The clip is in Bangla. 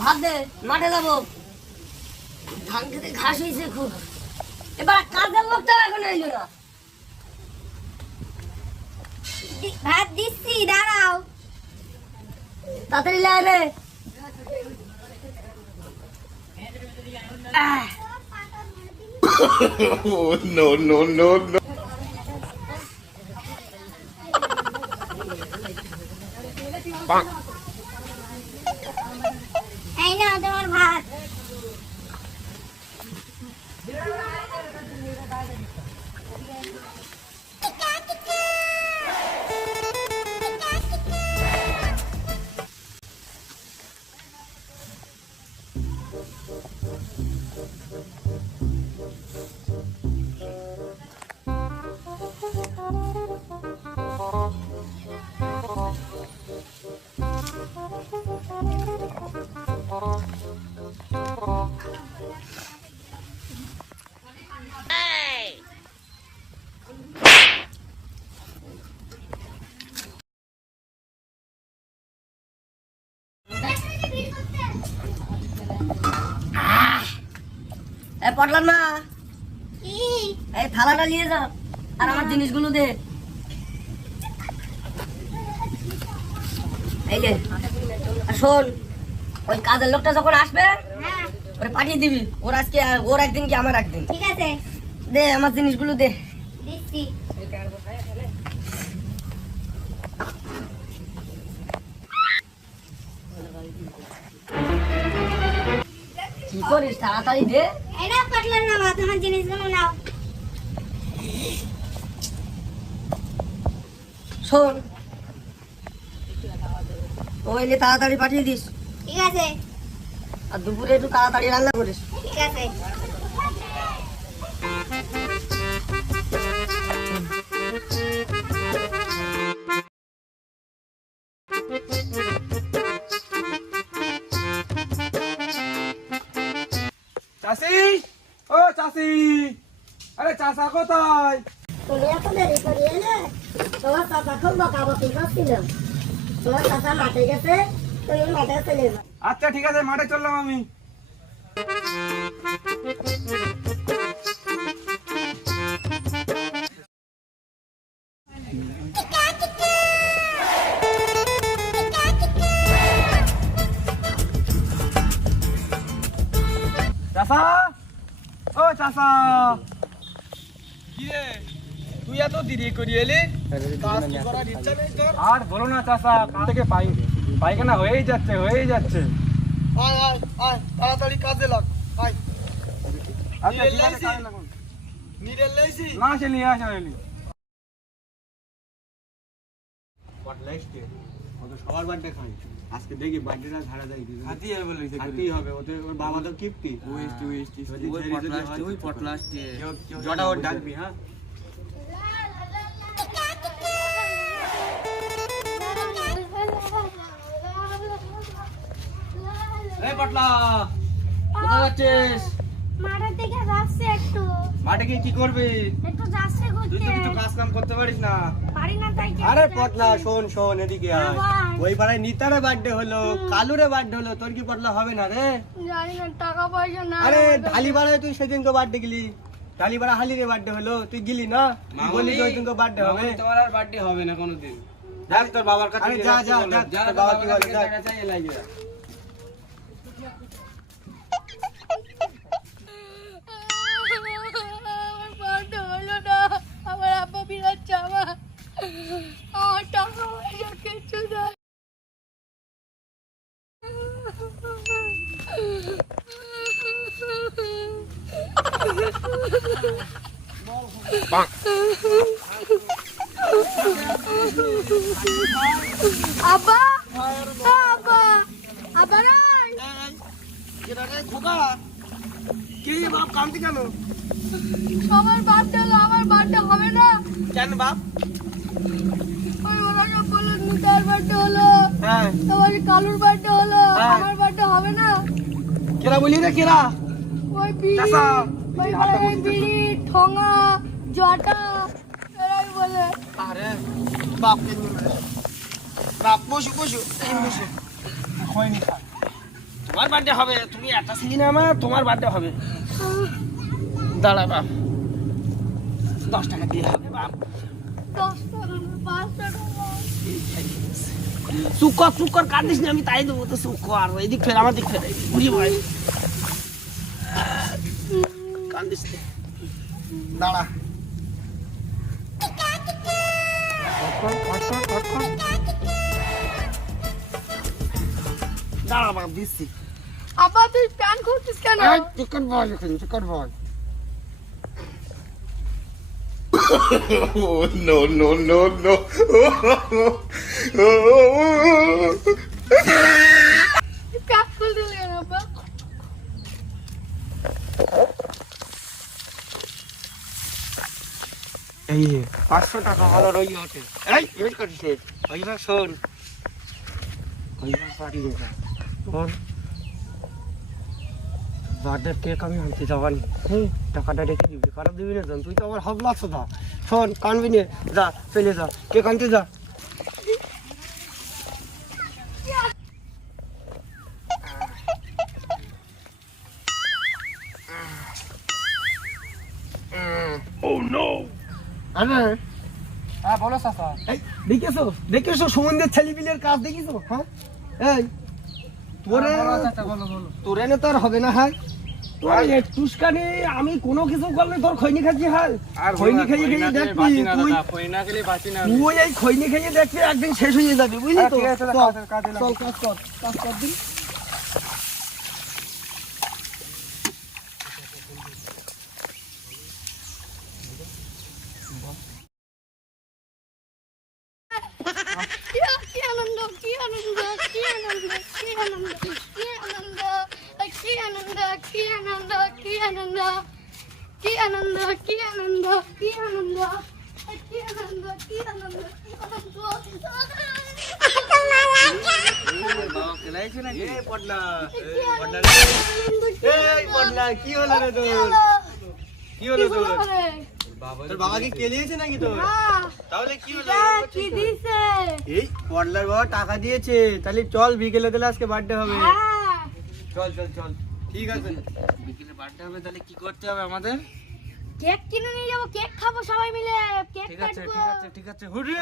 ভাত দে, মাঠে যাবো। ধান খেতে ঘাস হয়েছে খুব। এবার কাজের লোকটা এখন এলো না। ভাত দিচ্ছি, দাঁড়াও। তাড়াতাড়ি লাই রে। Oh, no, no, no, no. Bonk. এই নাও তোমার ভাত। পটলার মা, কি? এই থালাটা নিয়ে যা আর আমার জিনিসগুলো দে। এই যে, আর শোন, ওই কাজের লোকটা যখন আসবে হ্যাঁ, ওরে পাঠিয়ে দিবি। ওর আজকে ওর একদিন কি আমার একদিন। ঠিক আছে, দে আমার জিনিসগুলো দে। দিচ্ছি। কি করিস তাড়াতাড়ি দে। এই নাও পাটলার নামা, তোমার জিনিসগুলো নাও। শোন, ও এলে তাড়াতাড়ি পাঠিয়ে দিস। ঠিক আছে, আর দুপুরে একটু তাড়াতাড়ি রান্না করিস। ঠিক আছে। চাষি, ও চাষি, আরে চাষা কোথায়? তুমি এত দেরি করে এলে, তোমার চাচা খুব বকাবকি করছিল। তোমার চাচা মাঠে গেছে, তুমি মাঠে চলে যাও। আচ্ছা ঠিক আছে, মাঠে চললাম আমি। চাষা, ও চাষা, কি রে তুই এত দেরি করে এলি? কাজ কি করার ইচ্ছা নেই তোর? আর বলো না চাষা, কাল থেকে পায়খানা হয়েই যাচ্ছে। আয় আয় আয়, তাড়াতাড়ি কাজে লাগ। আয়। আচ্ছা ঠিক আছে, কাজে লাগুন। নিরেল লাইছি? না, সে নিয়ে আসা হয়নি। সবার বার্থডে খাই আজকে, দেখি বার্থডেটা ধারা যায় কি হাতি হবে লইছে হাতি হবে। ওদের ওর বাবা তো কিপ্টি। জটা ওর ডাকবি। হ্যাঁ, এই পটলা, কোথায় যাচ্ছিস? মাঠের দিকে যাচ্ছে একটু, মাঠে গিয়ে কি করবি? একটু যাচ্ছে তুই তো ঘুরতে। কিছু কাজ কাম করতে পারিস না। পারি না তাই কি? আরে পটলা শোন শোন, এদিকে আয়। হ্যাঁ, ভাই। ওই পাড়ায় নিতারে বার্থডে হলো, কালুরে বার্থডে হলো, তোর কি পটলা হবে না রে? জানি না, টাকা পয়সা না। আরে ঢালিপাড়ায় তুই সেদিনকে বার্থডে গেলি, ঢালিপাড়া হালিরে বার্থডে হলো, তুই গেলি না? তুই বললি যে ওই দিনকে বার্থডে হবে। তোমার আর বার্থডে হবে না কোনোদিন। দেখ তোর বাবার কাছে আরে গিয়ে যা, রাখতে যা, বলো। দেখ, যা, তোর তোর বাবা বাবার কি কাছে বলে, গিয়ে দেখ। টাকা চাই, এলাই যা। আমার বার্থডে হলো না, আমার আব্বা বিরাট চাওয়া, আমার টাকা পয়সা কিছু নাই। আব্বা, আব্বা, আব্বা নাই। কি বাপ, কামতি কেন? সবার বার্থডে হলো, আমার বার্থডে হবে না? কেন বাপ? ওই ওরা সব বললো নুটার বার্থডে হলো, হ্যাঁ, তোমার কালুর বার্থডে হলো, হ্যাঁ। আমার বার্থডে হবে না? কেরা বলি রে, কেরা? ওই বিড়ি, চাচা, ওই বলে বিড়ি, ঠোঙা, জটা, এরাই বলে। আরে বাপ, বাপ বসু বসু বসু, খয়নি খা। তোমার বার্থডে হবে, তুমি একটা সিজনে আমার তোমার বার্থডে হবে। দাঁড়া বাপ, 10 টাকা দিয়ে হবে বাপ। 10 টাকা, 5 টাকা। চুপ কর কাঁদিস না, আমি তাই দেবো তো। চুপ কর, এদিক ফের, আমার দিক ফের। বুঝি ভাই, কান্দিস না। দাঁড়া, দাঁড়া বাপ, দিচ্ছি। আব্বা তুই প্যান করছিস কেন? চিকেন বল, চিকেন বল। Oh, no, no, no, no. Pan করছিস কেন আব্বা? এই 500 টাকা হলো রই হতে। এই করছিস ওইবার শোন, ওইবার পার্টি দেবা শোন। বার্থডে কেক আমি আনতে যাবানি, টাকাটা রেখে দিবি, খারাপ দিবি না। তুই তো আমার হাবলা দা। শোন, কানবি না, যা চলে যা, কেক আনতে যা। হ্যাঁ বলো চাচা। দেখেছো সুমন্দের ছেলেপিলের কাজ দেখিছো? হ্যাঁ এই তোরে না তো আর হবে না। হ্যাঁ তোর টুসকানি আমি কোনো কিছু করলে তোর খৈনি খাচ্ছি। হাল খৈনি খেয়ে খেয়ে দেখবি তুই এই খৈনি খেয়ে দেখবি একদিন শেষ হয়ে যাবে, বুঝলি তো? চল কাজ কর দিন। কি আনন্দ, কি আনন্দ, কি আনন্দ, কি আনন্দ, কি আনন্দ, কি আনন্দ, কি আনন্দ, কি আনন্দ, কি আনন্দ, কি আনন্দ, কি আনন্দ, কি আনন্দ, কি আনন্দ, কি কি হলো রে তোর? কি হলো তোর? তোর বাবাকে কেলিয়েছে নাকি তোর? তাহলে কি হলো? কি দিছে? এই পডলার বাবা টাকা দিয়েছে। তাহলে চল বিকেলে, তাহলে আজকে বার্থডে হবে। চল ঠিক আছে, বিকেলে বার্থডে হবে। তাহলে কি করতে হবে আমাদের? কেক কিনে নিয়ে যাবো, কেক খাবো সবাই মিলে, কেক ঠিক আছে কাটবো। ঠিক আছে ঠিক আছে, হুররে।